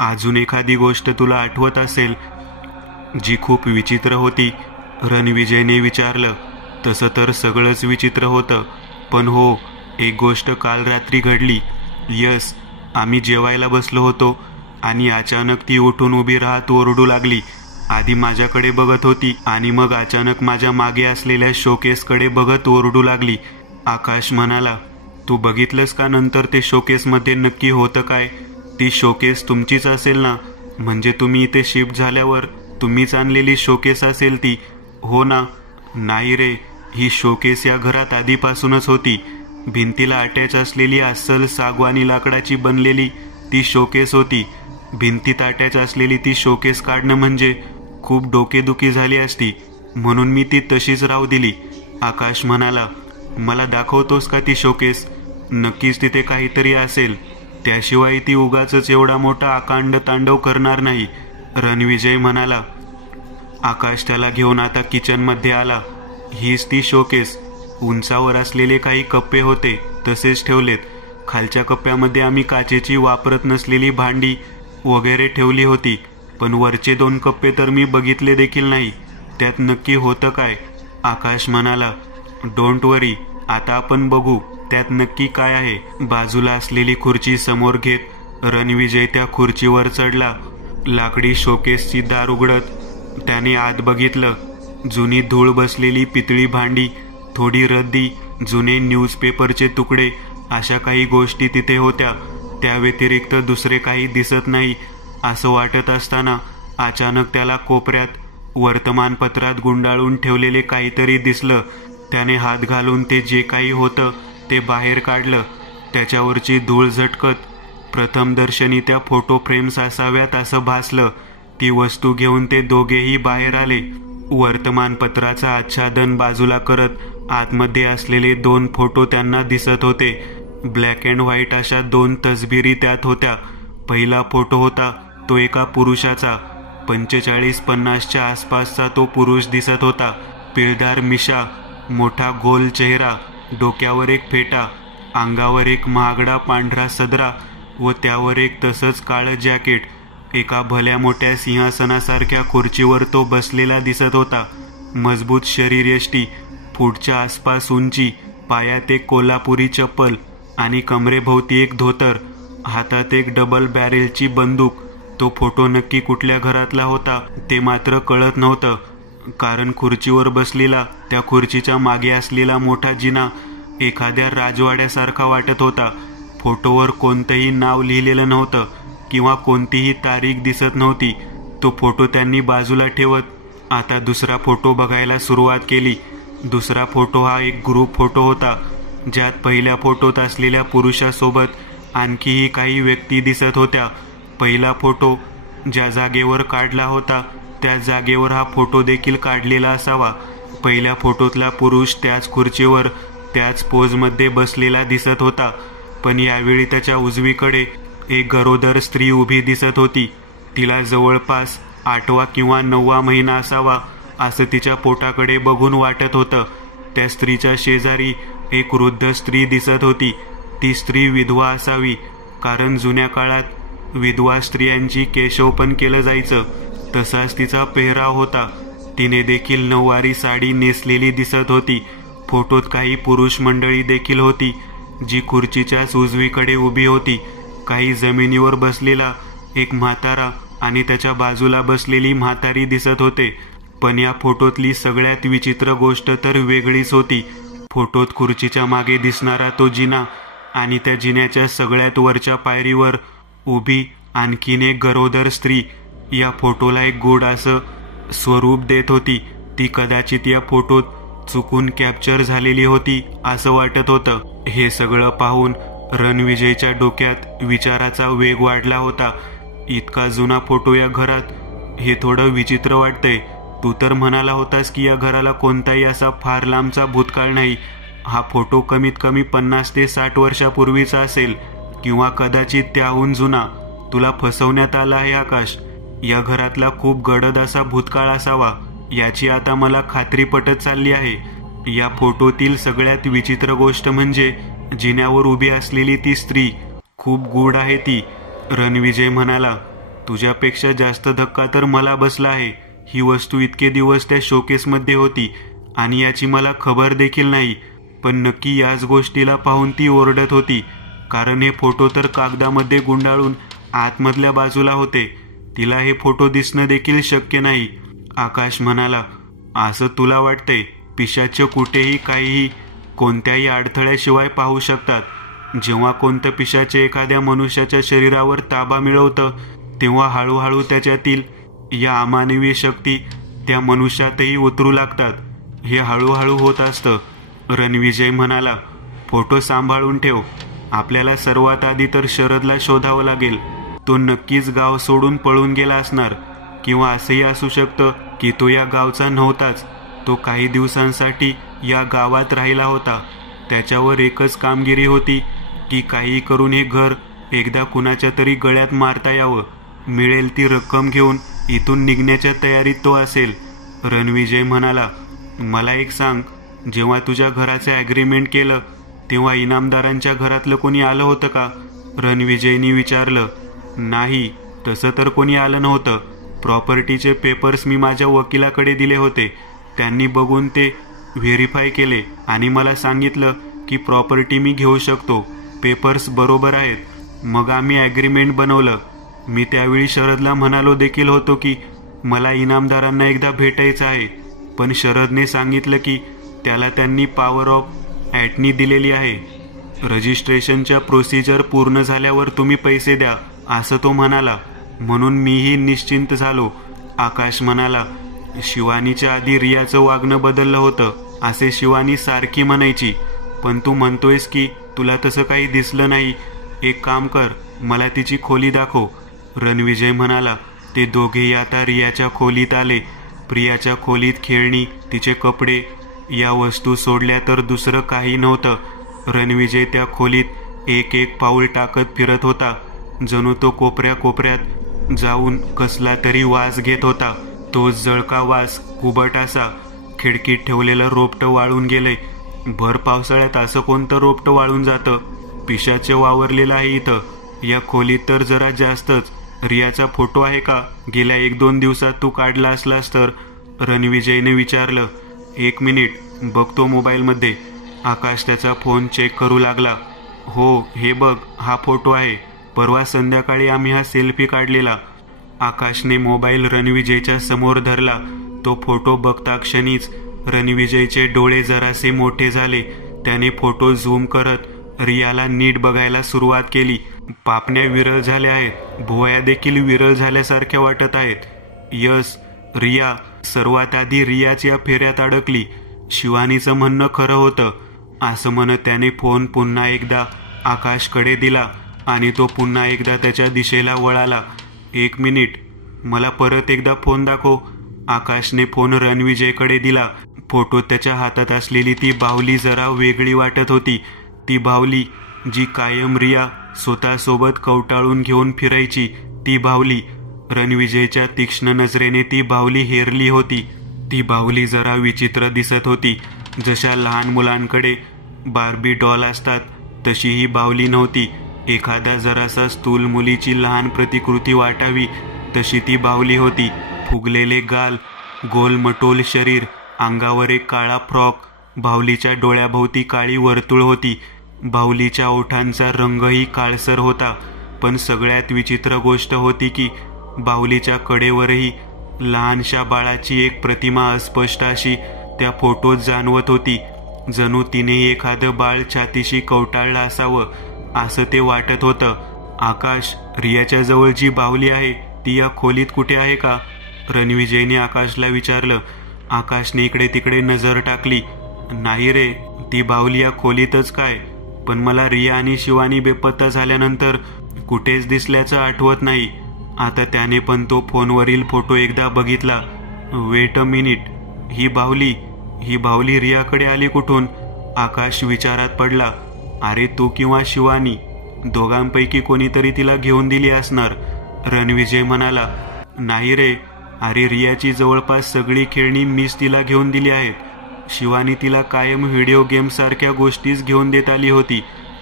अजून एखादी गोष्ट तुला आठवत असेल जी खूप विचित्र होती? रणविजयने विचारलं. तसं तर सगळंच विचित्र होतं, पण हो, एक गोष्ट काल रात्री घडली. यस, आम्ही जेवायला बसलो होतो आणि अचानक ती उठून उभी राहत ओरडू लागली. आधी माझ्याकडे बघत होती आणि मग अचानक माझ्या मागे असलेल्या शोकेसकडे बघत ओरडू लागली. आकाश म्हणाला, तू बघितलंस का नंतर ते शोकेसमध्ये नक्की होतं काय? ती शोकेस तुमचीच असेल ना? म्हणजे तुम्ही इथे शिफ्ट झाल्यावर तुम्हीच आणलेली शोकेस असेल ती, हो ना? नाही रे, ही शोकेस या घरात आधीपासूनच होती. भिंतीला अटॅच असलेली अस्सल सागवानी लाकडाची बनलेली ती शोकेस होती. भिंतीत अटॅच असलेली ती शोकेस काढणं म्हणजे खूप डोकेदुखी झाली असती, म्हणून मी ती तशीच राहू दिली. आकाश म्हणाला, मला दाखवतोस का ती शोकेस? नक्कीच तिथे काहीतरी असेल, त्याशिवाय ती उगाचच एवढा मोठा आकांड तांडव करणार नाही. रणविजय म्हणाला. आकाश त्याला घेऊन आता किचनमध्ये आला. हीच ती शोकेस. उंचावर असलेले काही कप्पे होते, तसेच ठेवलेत. खालच्या कप्प्यामध्ये आम्ही काचेची वापरत नसलेली भांडी वगैरे ठेवली होती, पण वरचे 2 कप्पे तर मी बघितले देखील नाही. त्यात नक्की होतं काय? आकाश म्हणाला. डोंट वरी, आता आपण बघू त्यात नक्की काय आहे. बाजूला असलेली खुर्ची समोर घेत रणविजय त्या खुर्चीवर चढला. लाकडी शोकेसची दार उघडत त्याने आत बघितलं. जुनी धूळ बसलेली पितळी भांडी, थोडी रद्दी, जुने न्यूजपेपरचे तुकडे, अशा काही गोष्टी तिथे होत्या. त्या व्यतिरिक्त दुसरे काही दिसत नाही. असं वाटत असताना अचानक त्याला कोपऱ्यात वर्तमानपत्रात गुंडाळून ठेवलेले काहीतरी दिसलं. त्याने हात घालून ते जे काही होतं ते बाहेर काढलं. त्याच्यावरची धूळ झटकत प्रथमदर्शनी त्या फोटो फ्रेम्स असाव्यात असं भासलं. ती वस्तू घेऊन ते दोघेही बाहेर आले. वर्तमानपत्राचा आच्छादन बाजूला करत आतमध्ये असलेले 2 फोटो त्यांना दिसत होते. ब्लॅक अँड व्हाईट अशा 2 तसबिरी त्यात होत्या. पहिला फोटो होता तो एका पुरुषाचा. 45-50च्या आसपासचा तो पुरुष दिसत होता. पिळदार मिशा, मोठा गोल चेहरा, डोक्यावर एक फेटा, अंगावर एक महागडा पांढरा सदरा व त्यावर एक तसंच काळं जॅकेट. एका भल्या मोठ्या सिंहासनासारख्या खुर्चीवर तो बसलेला दिसत होता. मजबूत शरीरयष्टी, फूटच्या आसपास उंची, पायात एक कोल्हापुरी चप्पल आणि कमरेभोवती एक धोतर, हातात एक डबल बॅरेलची बंदूक. तो फोटो नक्की कुठल्या घरातला होता ते मात्र कळत नव्हतं, कारण खुर्चीवर बसलेला त्या खुर्चीच्या मागे असलेला मोठा जिना एखाद्या राजवाड्यासारखा वाटत होता. फोटोवर कोणतंही नाव लिहिलेलं नव्हतं किंवा कोणतीही तारीख दिसत नव्हती. तो फोटो त्यांनी बाजूला ठेवत आता दुसरा फोटो बघायला सुरुवात केली. दुसरा फोटो हा एक ग्रुप फोटो होता, ज्यात पहिल्या फोटोत असलेल्या पुरुषासोबत आणखीही काही व्यक्ती दिसत होत्या. पहिला फोटो ज्या जागेवर काढला होता त्या जागेवर हा फोटो देखील काढलेला असावा. पहिल्या फोटोतला पुरुष त्याच खुर्चीवर त्याच पोजमध्ये बसलेला दिसत होता, पण यावेळी त्याच्या उजवीकडे एक गरोदर स्त्री उभी दिसत होती. तिला जवळपास 8वा किंवा 9वा महिना असावा असं तिच्या पोटाकडे बघून वाटत होतं. त्या स्त्रीच्या शेजारी एक वृद्ध स्त्री दिसत होती. ती स्त्री विधवा असावी, कारण जुन्या काळात विधवा स्त्रियांची केशवपन केलं जायचं. तसाच तिचा पेहराव होता. तिने देखील नऊवारी साडी नेसलेली दिसत होती. फोटोत काही पुरुष मंडळी देखील होती, जी खुर्चीच्याच उजवीकडे उभी होती. काही जमिनीवर बसलेला एक म्हातारा आणि त्याच्या बाजूला बसलेली म्हातारी दिसत होते. पण या फोटोतली सगळ्यात विचित्र गोष्ट तर वेगळीच होती. फोटोत खुर्चीच्या मागे दिसणारा तो जिना आणि त्या जिन्याच्या सगळ्यात वरच्या पायरीवर उभी आणखीन एक गरोदर स्त्री या फोटोला एक गूढ असं स्वरूप देत होती. ती कदाचित या फोटोत चुकून कॅप्चर झालेली होती असं वाटत होतं. हे सगळं पाहून रणविजयच्या डोक्यात विचाराचा वेग वाढला होता. इतका जुना फोटो या घरात, हे थोडं विचित्र वाटतंय. तू तर म्हणाला होतास की या घराला कोणताही असा फार लांबचा भूतकाळ नाही. हा फोटो कमीत कमी 50 ते 60 वर्षापूर्वीचा असेल किंवा कदाचित त्याहून जुना. तुला फसवण्यात आला आहे आकाश. या घरातला खूप गडद असा भूतकाळ असावा याची आता मला खात्री पटत चालली आहे. या फोटोतील सगळ्यात विचित्र गोष्ट म्हणजे जिन्यावर उभी असलेली ती स्त्री. खूप गूढ आहे ती, रणविजय म्हणाला. तुझ्यापेक्षा जास्त धक्का तर मला बसला आहे. ही वस्तू इतके दिवस त्या शोकेसमध्ये होती आणि याची मला खबर देखील नाही, पण नक्की याच गोष्टीला पाहून ती ओरडत होती, कारण हे फोटो तर कागदामध्ये गुंडाळून आतमधल्या बाजूला होते. तिला हे फोटो दिसणं देखील शक्य नाही. आकाश म्हणाला, असं तुला वाटतंय? पिशाच्य कुठेही काहीही कोणत्याही अडथळ्याशिवाय पाहू शकतात. जेव्हा कोणतं पिशाचे एखाद्या मनुष्याच्या शरीरावर ताबा मिळवतं तेव्हा हळूहळू त्याच्यातील या अमानवीय शक्ती त्या मनुष्यातही उतरू लागतात. हे हळूहळू होत असतं. रणविजय म्हणाला, फोटो सांभाळून ठेव. आपल्याला सर्वात आधी तर शरदला शोधावं लागेल. तो नक्कीच गाव सोडून पळून गेला असणार, किंवा असंही असू शकतं की तो या गावचा नव्हताच. तो काही दिवसांसाठी या गावात राहिला होता. त्याच्यावर एकच कामगिरी होती की काही करून हे घर एकदा कुणाच्या तरी गळ्यात मारता यावं. मिळेल ती रक्कम घेऊन इथून निघण्याच्या तयारीत तो असेल. रणविजय म्हणाला, मला एक सांग, जेव्हा तुझ्या घराचे ॲग्रीमेंट केलं तेव्हा इनामदारांच्या घरातलं कोणी आलं होतं का? रणविजयनी विचारलं. नाही, तसं तर कोणी आलं नव्हतं. प्रॉपर्टीचे पेपर्स मी माझ्या वकिलाकडे दिले होते. त्यांनी बघून ते व्हेरीफाय केले आणि मला सांगितलं की प्रॉपर्टी मी घेऊ शकतो. पेपर्स बरोबर आहेत. मग आम्ही ॲग्रीमेंट बनवलं. मी त्यावेळी शरदला म्हणालो देखील होतो की मला इनामदारांना एकदा भेटायचं आहे, पण शरदने सांगितलं की त्याला त्यांनी पॉवर ऑफ ॲटर्नी दिलेली आहे. रजिस्ट्रेशनच्या प्रोसिजर पूर्ण झाल्यावर तुम्ही पैसे द्या, असं तो म्हणाला. म्हणून मीही निश्चिंत झालो. आकाश म्हणाला, शिवानीच्या आधी रियाचं वागणं बदललं होतं असे शिवानी सारखी म्हणायची, पण तू म्हणतोयस की तुला तसं काही दिसलं नाही. एक काम कर, मला तिची खोली दाखव. रणविजय म्हणाला. ते दोघेही आता रियाच्या खोलीत आले. प्रियाच्या खोलीत खेळणी, तिचे कपडे या वस्तू सोडल्या तर दुसरं काही नव्हतं. रणविजय त्या खोलीत एक एक पाऊल टाकत फिरत होता, जणू तो कोपऱ्या कोपऱ्यात जाऊन कसला तरी वास घेत होता. तो जळका वास कुबट असा. खिडकीत ठेवलेलं रोपटं वाळून गेले. भर पावसाळ्यात असं कोणतं रोपटं वाळून जातं? पिशाचे वावरलेलं आहे इथं. या खोलीत तर जरा जास्तच. रियाचा फोटो आहे का? गेल्या 1-2 दिवसात तू काढला असलास तर? रणविजयने विचारलं. 1 मिनिट, बघतो मोबाईलमध्ये. आकाश त्याचा फोन चेक करू लागला. हो, हे बघ, हा फोटो आहे. परवा संध्याकाळी आम्ही हा सेल्फी काढलेला. आकाशने मोबाईल रणविजयच्या समोर धरला. तो फोटो बघता क्षणीच रणविजयचे डोळे जरासे मोठे झाले. त्याने फोटो झूम करत रियाला नीट बघायला सुरुवात केली. पापण्या विरळ झाल्या आहेत, भुवया देखील विरळ झाल्यासारख्या वाटत आहेत. यस, रिया. सर्वात आधी रियाच या फेऱ्यात अडकली. शिवानीचं म्हणणं खरं होतं, असं म्हणत त्याने फोन पुन्हा एकदा आकाशकडे दिला आणि तो पुन्हा एकदा त्याच्या दिशेला वळाला. 1 मिनिट, मला परत एकदा फोन दाखव. आकाशने फोन रणविजयकडे दिला. फोटोत त्याच्या हातात असलेली ती बाहुली जरा वेगळी वाटत होती. ती बाहुली जी कायम रिया स्वतःसोबत कवटाळून घेऊन फिरायची, ती बाहुली. रणविजयच्या तीक्ष्ण नजरेने ती बाहुली हेरली होती. ती बाहुली जरा विचित्र दिसत होती. जशा लहान मुलांकडे बार्बी डॉल असतात तशी ही बाहुली नव्हती. एखाद्या जरासा स्थूल मुलीची लहान प्रतिकृती वाटावी तशी ती बाहुली होती. फुगलेले गाल, गोलमटोल शरीर, अंगावर एक काळा फ्रॉक. बाहुलीच्या डोळ्याभोवती काळी वर्तुळ होती. बाहुलीच्या ओठांचा रंगही काळसर होता. पण सगळ्यात विचित्र गोष्ट होती की बाहुलीच्या कडेवरही लहानशा बाळाची एक प्रतिमा अस्पष्ट अशी त्या फोटोत जाणवत होती. जणू तिने एखादं बाळ छातीशी कवटाळलं असावं असं ते वाटत होतं. आकाश, रियाच्या जवळ जी बाहुली आहे ती या खोलीत कुठे आहे का? रणविजयने आकाशला विचारलं. आकाशने इकडे तिकडे नजर टाकली. नाही रे, ती बाहुली या खोलीतच काय, पण मला रिया आणि शिवानी बेपत्ता झाल्यानंतर कुठेच दिसल्याचं आठवत नाही. आता त्याने पण तो फोनवरील फोटो एकदा बघितला. वेट अ मिनिट, ही बाहुली रियाकडे आली कुठून? आकाश विचारात पडला. अरे तू किंवा शिवानी, दोघांपैकी कोणीतरी तिला घेऊन दिली असणार. रणविजय म्हणाला. नाही रे, अरे रियाची जवळपास सगळी खेळणी मीच तिला घेऊन दिली आहेत. शिवानी तिला कायम व्हिडिओ गेमसारख्या गोष्टीच घेऊन देत आली होती.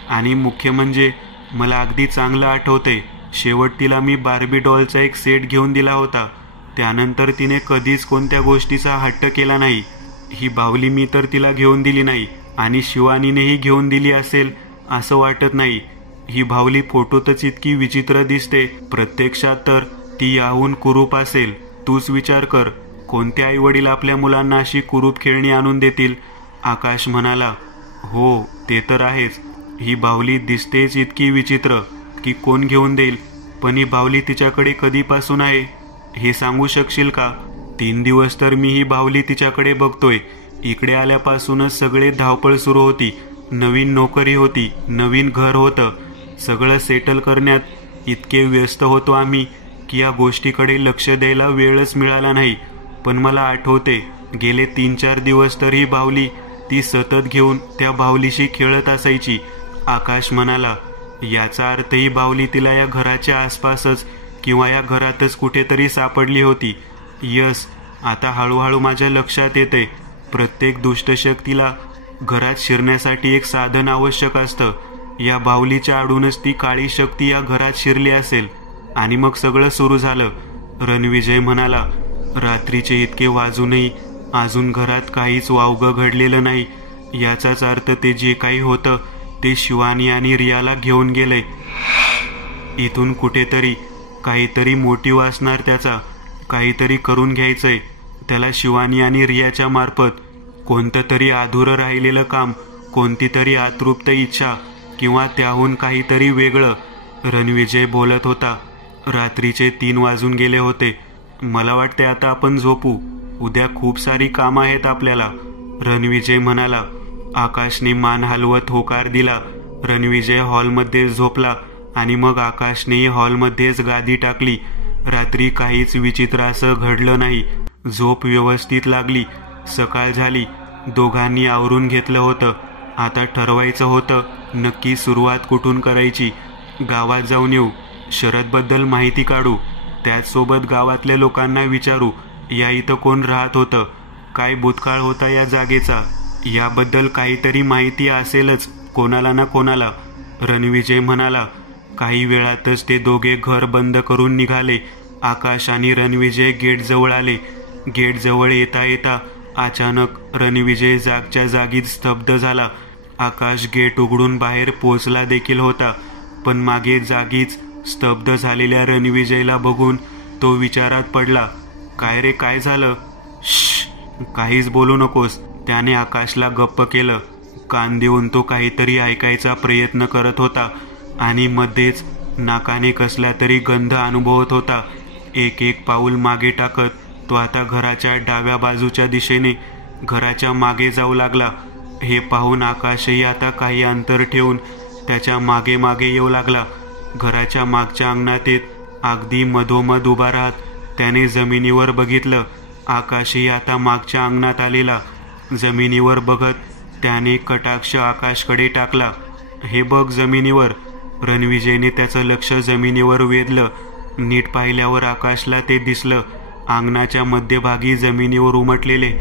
आणि मुख्य म्हणजे मला अगदी चांगलं आठवतंय, शेवट तिला मी बार्बी डॉलचा एक सेट घेऊन दिला होता. त्यानंतर तिने कधीच कोणत्या गोष्टीचा हट्ट केला नाही. ही बाहुली मी तर तिला घेऊन दिली नाही आणि शिवानीनेही घेऊन दिली असेल असं वाटत नाही. ही बाहुली फोटोतच इतकी विचित्र दिसते, प्रत्यक्षात तर ती याहून कुरूप असेल. तूच विचार कर, कोणते आई वडील आपल्या मुलांना अशी कुरूप खेळणी आणून देतील. आकाश म्हणाला, हो ते तर आहेच. ही बाहुली दिसतेच इतकी विचित्र की कोण घेऊन देईल. पण ही बाहुली तिच्याकडे कधीपासून आहे हे सांगू शकशील का? 3 दिवस तर मी ही बाहुली तिच्याकडे बघतोय. इकडे आल्यापासूनच सगळे धावपळ सुरू होती. नवीन नोकरी होती, नवीन घर होतं. सगळं सेटल करण्यात इतके व्यस्त होतो आम्ही की या गोष्टीकडे लक्ष द्यायला वेळच मिळाला नाही. पण मला आठवते, गेले 3-4 दिवस तर ही बाहुली ती सतत घेऊन त्या बाहुलीशी खेळत असायची. आकाश म्हणाला, याचा अर्थ ही बाहुली तिला या घराच्या आसपासच किंवा या घरातच कुठेतरी सापडली होती. यस, आता हळूहळू माझ्या लक्षात येते. प्रत्येक दुष्टशक्तीला घरात शिरण्यासाठी एक साधन आवश्यक असतं. या बाहुलीच्या आडूनच ती काळी शक्ती या घरात शिरली असेल आणि मग सगळं सुरू झालं. रणविजय म्हणाला, रात्रीचे इतके वाजूनही अजून घरात काहीच वावगं घडलेलं नाही. याचाच अर्थ ते जे काही होतं ते शिवानी आणि रियाला घेऊन गेले. इथून कुठेतरी काहीतरी मोटिव्ह असणार त्याचा. काहीतरी करून घ्यायचंय त्याला शिवानी आणि रियाच्या मार्फत. कोणतं तरी अधुरं राहिलेलं काम, कोणती तरी अतृप्त इच्छा किंवा त्याहून काहीतरी वेगळं. रणविजय बोलत होता. रात्रीचे 3 वाजून गेले होते. मला वाटते आता आपण झोपू. उद्या खूप सारी कामं आहेत आपल्याला. रणविजय म्हणाला. आकाशने मान हलवत होकार दिला. रणविजय हॉलमध्ये झोपला आणि मग आकाशनेही हॉलमध्येच गादी टाकली. रात्री काहीच विचित्र असं घडलं नाही. झोप व्यवस्थित लागली. सकाळ झाली. दोघांनी आवरून घेतलं होतं. आता ठरवायचं होतं नक्की सुरुवात कुठून करायची. गावात जाऊन येऊ, शरदबद्दल माहिती काढू, त्याचसोबत गावातल्या लोकांना विचारू या इथं कोण राहत होतं, काय भूतकाळ होता या जागेचा, याबद्दल काहीतरी माहिती असेलच कोणाला ना कोणाला. रणविजय म्हणाला. काही वेळातच ते दोघे घर बंद करून निघाले. आकाश आणि रणविजय गेटजवळ आले. गेटजवळ येता येता अचानक रणविजय जागच्या जागीच स्तब्ध झाला. आकाश गेट उघडून बाहेर पोचला देखील होता, पण मागे जागीच स्तब्ध झालेल्या रणविजयला बघून तो विचारात पडला. काय रे, काय झालं? काहीच बोलू नकोस, त्याने आकाशला गप्प केलं. कान देऊन तो काहीतरी ऐकायचा प्रयत्न करत होता आणि मध्येच नाकाने कसला तरी गंध अनुभवत होता. एक पाऊल मागे टाकत तो आता घराच्या डाव्या बाजूच्या दिशेने घराच्या मागे जाऊ लागला. हे पाहून आकाशही आता काही अंतर ठेवून त्याच्या मागे मागे येऊ लागला. घराच्या मागच्या अंगणात येत अगदी मधोमध उभा राहत त्याने जमिनीवर बघितलं. आकाशही आता मागच्या अंगणात आलेला. जमिनीवर बघत त्याने कटाक्ष आकाशकडे टाकला. हे बघ जमिनीवर. रणविजयने त्याचं लक्ष जमिनीवर वेधलं. नीट पाहिल्यावर आकाशला ते दिसलं. अंगणाच्या मध्यभागी जमिनीवर उमटलेले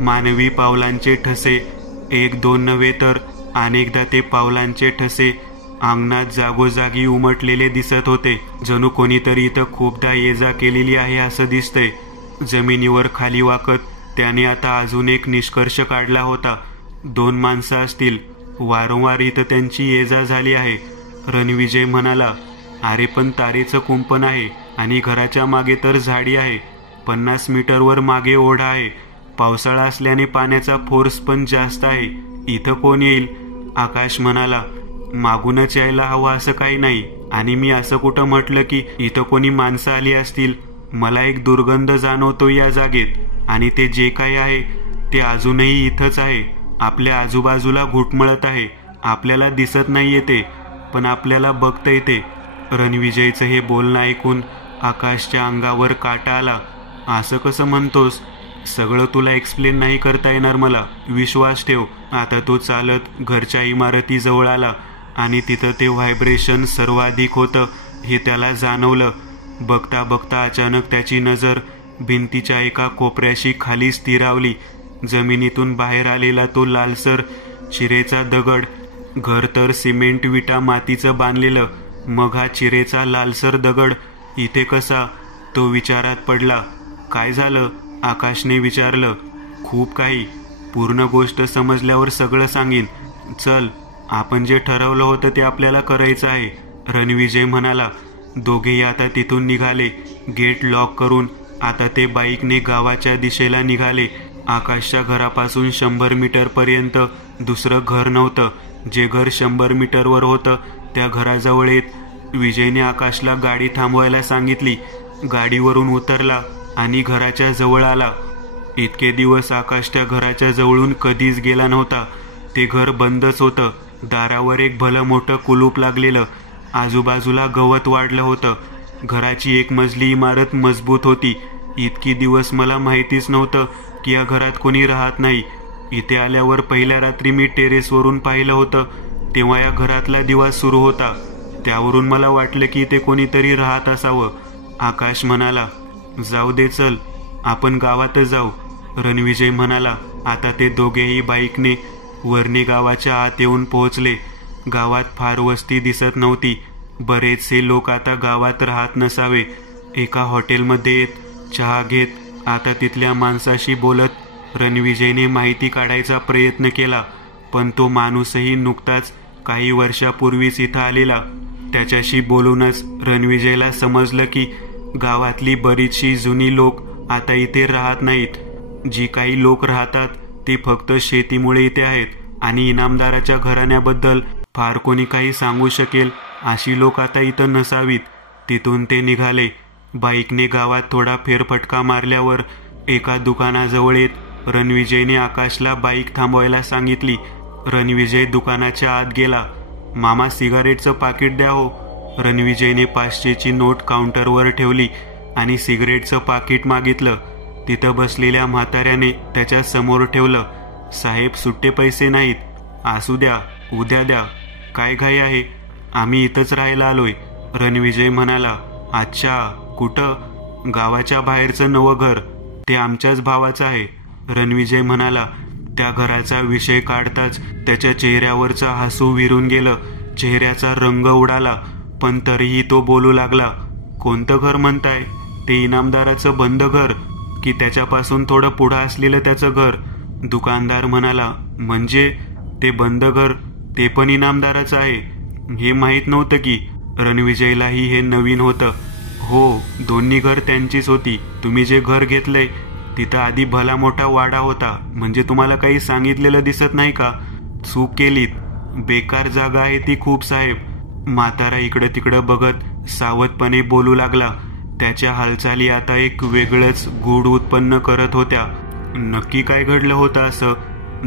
मानवी पावलांचे ठसे. 1-2 नव्हे तर अनेकदा ते पावलांचे ठसे अंगणात जागोजागी उमटलेले दिसत होते. जणू कोणीतरी इथं खूपदा ये जा केलेली आहे असं दिसतंय. जमिनीवर खाली वाकत त्याने आता अजून एक निष्कर्ष काढला होता. 2 माणसं असतील. वारंवार इथं त्यांची ये जा झाली आहे. रणविजय म्हणाला. अरे पण तारेचं कुंपण आहे आणि घराच्या मागे तर झाडी आहे. 50 मीटरवर मागे ओढा आहे. पावसाळा असल्याने पाण्याचा फोर्स पण जास्त आहे. इथं कोण येईल? आकाश म्हणाला. मागूनच यायला हवं असं काही नाही. आणि मी असं कुठं म्हटलं की इथं कोणी माणसं आली असतील. मला एक दुर्गंध जाणवतो या जागेत आणि ते जे काही आहे ते अजूनही इथंच आहे. आपल्या आजूबाजूला घुटमळत आहे. आपल्याला दिसत नाही येते पण आपल्याला बघता येते. रणविजयचं हे बोलणं ऐकून आकाशच्या अंगावर काटा आला. असं कसं म्हणतोस? सगळं तुला एक्सप्लेन नाही करता येणार मला, विश्वास ठेव. आता तो चालत घरच्या इमारतीजवळ आला आणि तिथं ते व्हायब्रेशन सर्वाधिक होतं हे त्याला जाणवलं. बघता बघता अचानक त्याची नजर भिंतीच्या एका कोपऱ्याशी खाली स्थिरावली. जमिनीतून बाहेर आलेला तो लालसर चिरेचा दगड. घर तर सिमेंट विटा मातीचं बांधलेलं. मग हा चिरेचा लालसर दगड इथे कसा? तो विचारात पडला. काय झालं? आकाशने विचारलं. खूप काही. पूर्ण गोष्ट समजल्यावर सगळं सांगीन. चल, आपण जे ठरवलं होतं ते आपल्याला करायचं आहे, रणविजय म्हणाला. दोघेही आता तिथून निघाले. गेट लॉक करून आता ते बाईकने गावाच्या दिशेला निघाले. आकाशच्या घरापासून 100 मीटरपर्यंत दुसरं घर नव्हतं. जे घर 100 मीटरवर होतं त्या घराजवळ येत विजयने आकाशला गाडी थांबवायला सांगितली. गाडीवरून उतरला आणि घराच्या जवळ आला. इतके दिवस आकाश त्या घराच्या जवळून कधीच गेला नव्हता. ते घर बंदच होतं. दारावर एक भलं मोठं कुलूप लागलेलं. आजूबाजूला गवत वाढलं होतं. घराची एक मजली इमारत मजबूत होती. इतकी दिवस मला माहितीच नव्हतं की या घरात कोणी राहत नाही. इथे आल्यावर पहिल्या रात्री मी टेरेसवरून पाहिलं होतं तेव्हा या घरातला दिवा सुरू होता. त्यावरून मला वाटलं की इथे कोणीतरी राहत असावं. आकाश म्हणाला. जाऊ दे, चल आपण गावातच जाऊ, रणविजय म्हणाला. आता ते दोघेही बाईकने वर्णे गावाच्या आत येऊन पोहोचले. गावात फार वस्ती दिसत नव्हती. बरेचसे लोक आता गावात राहत नसावे. एका हॉटेलमध्ये येत चहा घेत आता तिथल्या माणसाशी बोलत रणविजयने माहिती काढायचा प्रयत्न केला. पण तो माणूसही नुकताच काही वर्षापूर्वीच इथं आलेला. त्याच्याशी बोलूनच रणविजयला समजलं की गावातली बरीचशी जुनी लोक आता इथे राहत नाहीत. जी काही लोक राहतात ते फक्त शेतीमुळे इथे आहेत आणि इनामदाराच्या घराण्याबद्दल फार कोणी काही सांगू शकेल अशी लोक आता इथं नसावीत. तिथून ते निघाले. बाईकने गावात थोडा फेरफटका मारल्यावर एका दुकानाजवळ येत रणविजयने आकाशला बाईक थांबवायला सांगितली. रणविजय दुकानाच्या आत गेला. मामा, सिगारेटचं पाकिट द्या हो. रणविजयने 500ची नोट काउंटरवर ठेवली आणि सिगरेटचं पाकिट मागितलं. तिथं बसलेल्या म्हाताऱ्याने त्याच्या समोर ठेवलं. साहेब, सुट्टे पैसे नाहीत. असू द्या, उद्या द्या. काय घाई आहे? आम्ही इथंच राहायला आलोय, रणविजय म्हणाला. अच्छा, कुठं? गावाच्या बाहेरचं नवं घर. ते आमच्याच भावाचं आहे, रणविजय म्हणाला. त्या घराचा विषय काढताच त्याच्या चेहऱ्यावरचं हसू विरून गेलं. चेहऱ्याचा रंग उडाला. पण तरीही तो बोलू लागला. कोणतं घर म्हणताय? ते इनामदाराचं बंद घर की त्याच्यापासून थोडं पुढं असलेलं त्याचं घर? दुकानदार म्हणाला. म्हणजे ते बंद घर ते पण इनामदाराचं आहे? हे माहीत नव्हतं की. रणविजयलाही हे नवीन होतं. हो, दोन्ही घर त्यांचीच होती. तुम्ही जे घर घेतलंय तिथं आधी भला मोठा वाडा होता. म्हणजे तुम्हाला काही सांगितलेलं दिसत नाही का? चूक केलीत. बेकार जागा आहे ती खूप, साहेब. म्हातारा इकडं तिकडं बघत सावधपणे बोलू लागला. त्याच्या हालचाली आता एक वेगळंच गूढ उत्पन्न करत होत्या. नक्की काय घडलं होतं असं?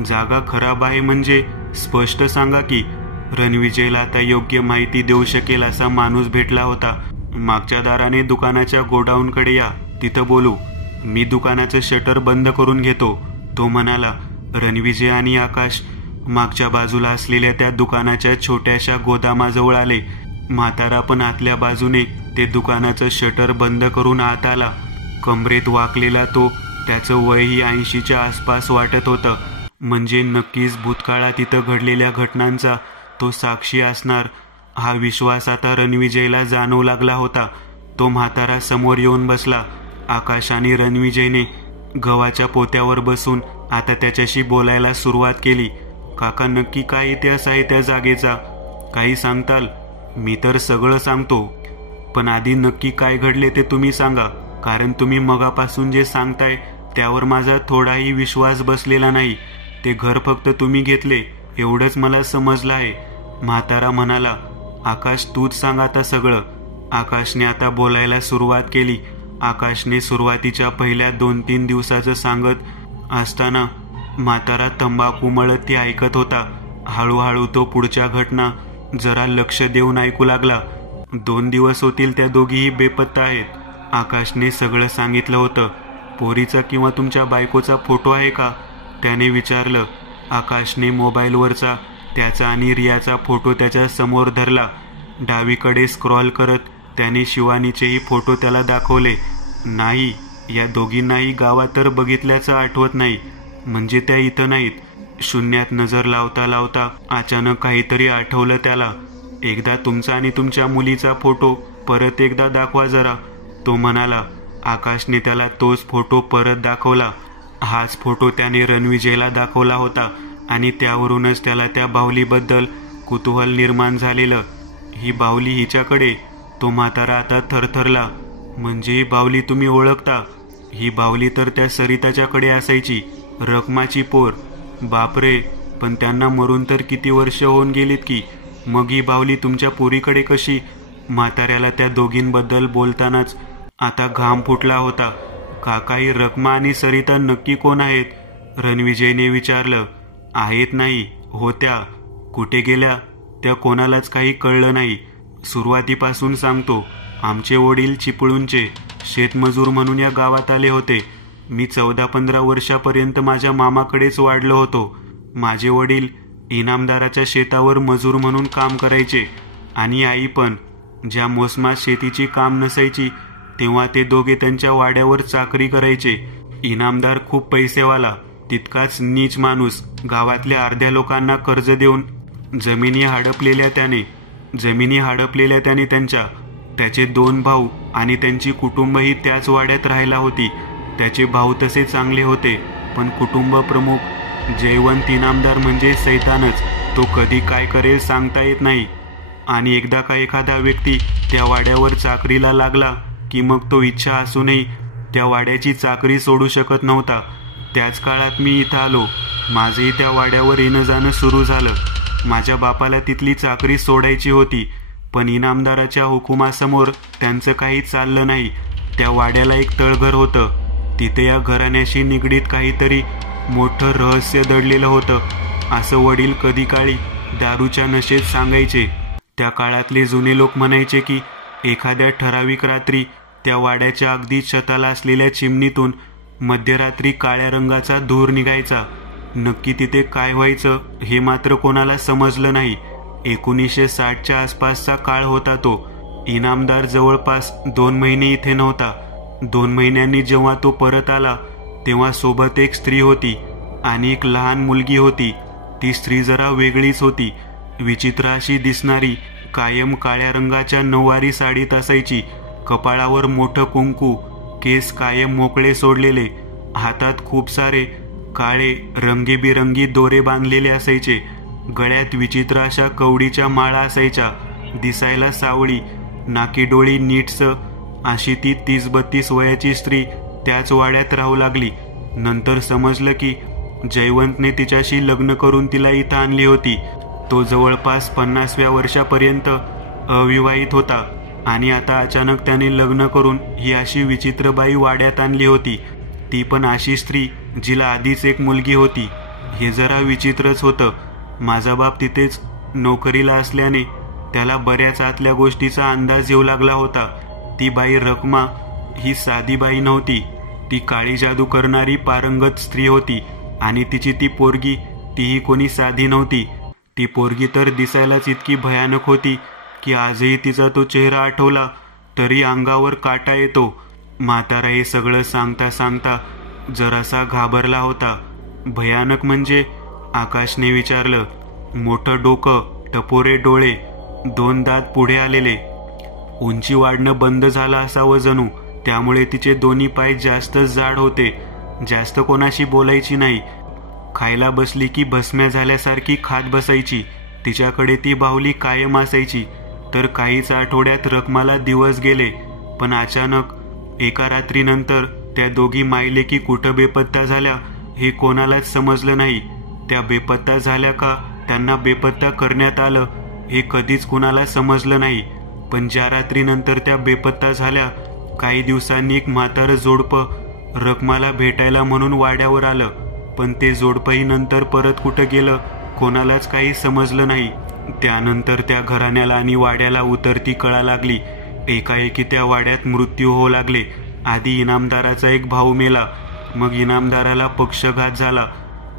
जागा खराब आहे म्हणजे स्पष्ट सांगा की. रणविजयला आता योग्य माहिती देऊ शकेल असा माणूस भेटला होता. मागच्या दाराने दुकानाच्या गोडाऊनकडे या, तिथं बोलू. मी दुकानाचं शटर बंद करून घेतो, तो म्हणाला. रणविजय आणि आकाश मागच्या बाजूला असलेल्या त्या दुकानाच्या छोट्याशा गोदामाजवळ आले. म्हातारा पण आतल्या बाजूने ते दुकानाचं शटर बंद करून आत आला. कमरेत वाकलेला तो. त्याचं वयही 80च्या आसपास वाटत होतं. म्हणजे नक्कीच भूतकाळात तिथं घडलेल्या घटनांचा तो साक्षी असणार हा विश्वास आता रणविजयला जाणवू लागला होता. तो म्हातारा समोर येऊन बसला. आकाश आणि रणविजयने गव्हाच्या पोत्यावर बसून आता त्याच्याशी बोलायला सुरुवात केली. काका, नक्की काय इतिहास आहे त्या जागेचा? काही सांगताल? मी तर सगळं सांगतो, पण आधी नक्की काय घडले ते तुम्ही सांगा. कारण तुम्ही मगापासून जे सांगताय त्यावर माझा थोडाही विश्वास बसलेला नाही. ते घर फक्त तुम्ही घेतले एवढंच मला समजलं आहे, म्हातारा म्हणाला. आकाश, तूच सांग आता सगळं. आकाशने आता बोलायला सुरुवात केली. आकाशने सुरुवातीच्या पहिल्या 2-3 दिवसाचं सांगत असताना म्हातारा तंबाखू मळत ती ऐकत होता. हळूहळू तो पुढच्या घटना जरा लक्ष देऊन ऐकू लागला. 2 दिवस होतील त्या दोघीही बेपत्ता आहेत. आकाशने सगळं सांगितलं होतं. पोरीचा किंवा तुमच्या बायकोचा फोटो आहे का? त्याने विचारलं. आकाशने मोबाईलवरचा त्याचा आणि रियाचा फोटो त्याच्या समोर धरला. डावीकडे स्क्रॉल करत त्याने शिवानीचेही फोटो त्याला दाखवले. नाही, या दोघींनाही गावात तर बघितल्याचं आठवत नाही. म्हणजे त्या इथं नाहीत. शून्यात नजर लावता लावता अचानक काहीतरी आठवलं त्याला. एकदा तुमचा आणि तुमच्या मुलीचा फोटो परत एकदा दाखवा जरा. तो म्हणाला. आकाशने त्याला तोच फोटो परत दाखवला. हाच फोटो त्याने रणविजयला दाखवला होता आणि त्यावरूनच त्याला त्या बाहुलीबद्दल कुतूहल निर्माण झालेलं. ही बाहुली हिच्याकडे. तो म्हातारा आता थरथरला. म्हणजे ही बाहुली तुम्ही ओळखता? ही बाहुली तर त्या सरिताच्याकडे असायची, रखमाची पोर. बापरे, पण त्यांना मरून तर किती वर्ष होऊन गेलीत की. मग ही बाहुली तुमच्या पोरीकडे कशी? म्हाताऱ्याला त्या दोघींबद्दल बोलतानाच आता घाम फुटला होता. काका, ही रखमा आणि सरिता नक्की कोण आहेत? रणविजयने विचारलं. आहेत नाही, होत्या. कुठे गेल्या त्या कोणालाच काही कळलं नाही. सुरुवातीपासून सांगतो. आमचे वडील चिपळूणचे शेतमजूर म्हणून या गावात आले होते. मी 14-15 वर्षापर्यंत माझ्या मामाकडेच वाढलो होतो. माझे वडील इनामदाराच्या शेतावर मजूर म्हणून काम करायचे आणि आई पण. ज्या मोसमात शेतीची काम नसायची तेव्हा ते दोघे त्यांच्या वाड्यावर चाकरी करायचे. इनामदार खूप पैसेवाला, तितकाच नीच माणूस. गावातल्या अर्ध्या लोकांना कर्ज देऊन जमिनी हडपलेल्या त्याने त्यांच्या. त्याचे 2 भाऊ आणि त्यांची कुटुंबही त्याच वाड्यात राहायला होती. त्याचे भाऊ तसे चांगले होते, पण कुटुंब प्रमुख जयवंत इनामदार म्हणजे सैतानच. तो कधी काय करेल सांगता येत नाही. आणि एकदा का एखादा व्यक्ती त्या वाड्यावर चाकरीला लागला की मग तो इच्छा असूनही त्या वाड्याची चाकरी सोडू शकत नव्हता. त्याच काळात मी इथं आलो. माझंही त्या वाड्यावर येणं जाणं सुरू झालं. माझ्या बापाला तिथली चाकरी सोडायची होती, पण इनामदाराच्या हुकुमासमोर त्यांचं काही चाललं नाही. त्या वाड्याला एक तळघर होतं. तिथे या घराण्याशी निगडीत काहीतरी मोठं रहस्य दडलेलं होतं, असं वडील कधी काळी दारूच्या नशेत सांगायचे. त्या काळातले जुने लोक म्हणायचे की एखाद्या ठराविक रात्री त्या वाड्याच्या अगदी छताला असलेल्या चिमणीतून मध्यरात्री काळ्या रंगाचा धूर निघायचा. नक्की तिथे काय व्हायचं हे मात्र कोणाला समजलं नाही. 1960च्या आसपासचा काळ होता तो. इनामदार जवळपास 2 महिने इथे नव्हता. 2 महिन्यांनी जेव्हा तो परत आला तेव्हा सोबत एक स्त्री होती आणि एक लहान मुलगी होती. ती स्त्री जरा वेगळीच होती. विचित्र अशी दिसणारी. कायम काळ्या रंगाच्या नऊवारी साडीत असायची. कपाळावर मोठं कुंकू, केस कायम मोकळे सोडलेले, हातात खूप सारे काळे रंगीबिरंगी दोरे बांधलेले असायचे. गळ्यात विचित्र अशा कवडीच्या माळा असायच्या. दिसायला सावळी, नाकी डोळी नीटसं अशी ती 30-32 वयाची स्त्री त्याच वाड्यात राहू लागली. नंतर समजलं की जयवंतने तिच्याशी लग्न करून तिला इथं आणली होती. तो जवळपास 50व्या वर्षापर्यंत अविवाहित होता आणि आता अचानक त्याने लग्न करून ही अशी विचित्र बाई वाड्यात आणली होती. ती पण अशी स्त्री जिला आधीच एक मुलगी होती. हे जरा विचित्रच होतं. माझा बाप तिथेच नोकरीला असल्याने त्याला बऱ्याच आतल्या गोष्टीचा अंदाज येऊ लागला होता. ती बाई रखमा ही साधी बाई नव्हती. ती काळी जादू करणारी पारंगत स्त्री होती आणि तिची ती पोरगी तीही कोणी साधी नव्हती. ती पोरगी तर दिसायलाच इतकी भयानक होती की आजही तिचा तो चेहरा आठवला तरी अंगावर काटा येतो. म्हातारा हे सगळं सांगता सांगता जरासा घाबरला होता. भयानक म्हणजे? आकाशने विचारलं. मोठं डोकं, टपोरे डोळे, 2 दात पुढे आलेले. उंची वाढणं बंद झालं असावं जणू. त्यामुळे तिचे दोन्ही पाय जास्त जाड होते. जास्त कोणाशी बोलायची नाही. खायला बसली की भस्म्या झाल्यासारखी खात बसायची. तिच्याकडे ती बाहुली कायम असायची. तर काहीच आठवड्यात रखमाला दिवस गेले. पण अचानक एका रात्रीनंतर त्या दोघी मायलेकी कुठं बेपत्ता झाल्या हे कोणालाच समजलं नाही. त्या बेपत्ता झाल्या का त्यांना बेपत्ता करण्यात आलं हे कधीच कुणाला समजलं नाही. पण ज्या रात्रीनंतर त्या बेपत्ता झाल्या काही दिवसांनी एक म्हातारं जोडपं रखमाला भेटायला म्हणून वाड्यावर आलं. पण ते जोडपंही नंतर परत कुठं गेलं कोणालाच काही समजलं नाही. त्यानंतर त्या घराण्याला आणि वाड्याला उतरती कळा लागली. एकाएकी त्या वाड्यात मृत्यू होऊ लागले. आधी इनामदाराचा एक भाऊ मेला. मग इनामदाराला पक्षघात झाला.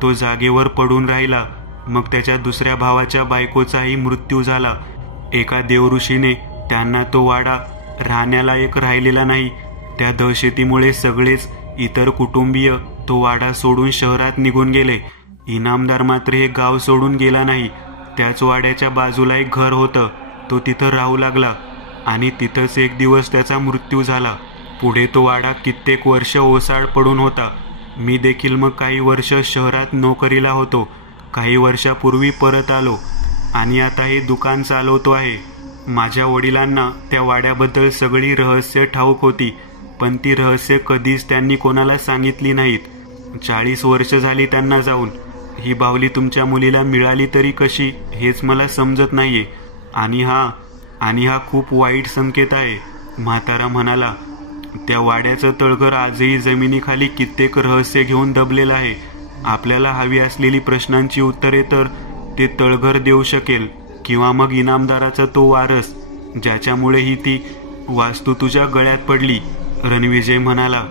तो जागेवर पडून राहिला. मग त्याच्या दुसऱ्या भावाच्या बायकोचाही मृत्यू झाला. एका देवऋषीने त्यांना तो वाडा राहण्याला एक राहिलेला नाही. त्या दहशतीमुळे सगळेच इतर कुटुंबीय तो वाडा सोडून शहरात निघून गेले. इनामदार मात्र हे गाव सोडून गेला नाही. त्याच वाड्याच्या बाजूला एक घर होतं. तो तिथं राहू लागला आणि तिथंच एक दिवस त्याचा मृत्यू झाला. पुढे तो वाडा कित्येक वर्ष ओसाड पडून होता. मी देखील मग काही वर्ष शहरात नोकरीला होतो. काही वर्षापूर्वी परत आलो आणि आता हे दुकान चालवतो आहे. माझ्या वडिलांना त्या वाड्याबद्दल सगळी रहस्य ठाऊक होती, पण ती रहस्य कधीच त्यांनी कोणाला सांगितली नाहीत. 40 वर्ष झाली त्यांना जाऊन. ही बाहुली तुमच्या मुलीला मिळाली तरी कशी हेच मला समजत नाहीये. आणि हा खूप वाईट संकेत आहे, म्हातारा म्हणाला. त्या वाड्याचं तळघर आजही जमिनीखाली कित्येक रहस्य घेऊन दबलेलं आहे. आपल्याला हवी असलेली प्रश्नांची उत्तरे तर ते तळघर देऊ शकेल, किंवा मग इनामदाराचा तो वारस ज्याच्यामुळे ही ती वास्तू तुझ्या गळ्यात पडली, रणविजय म्हणाला.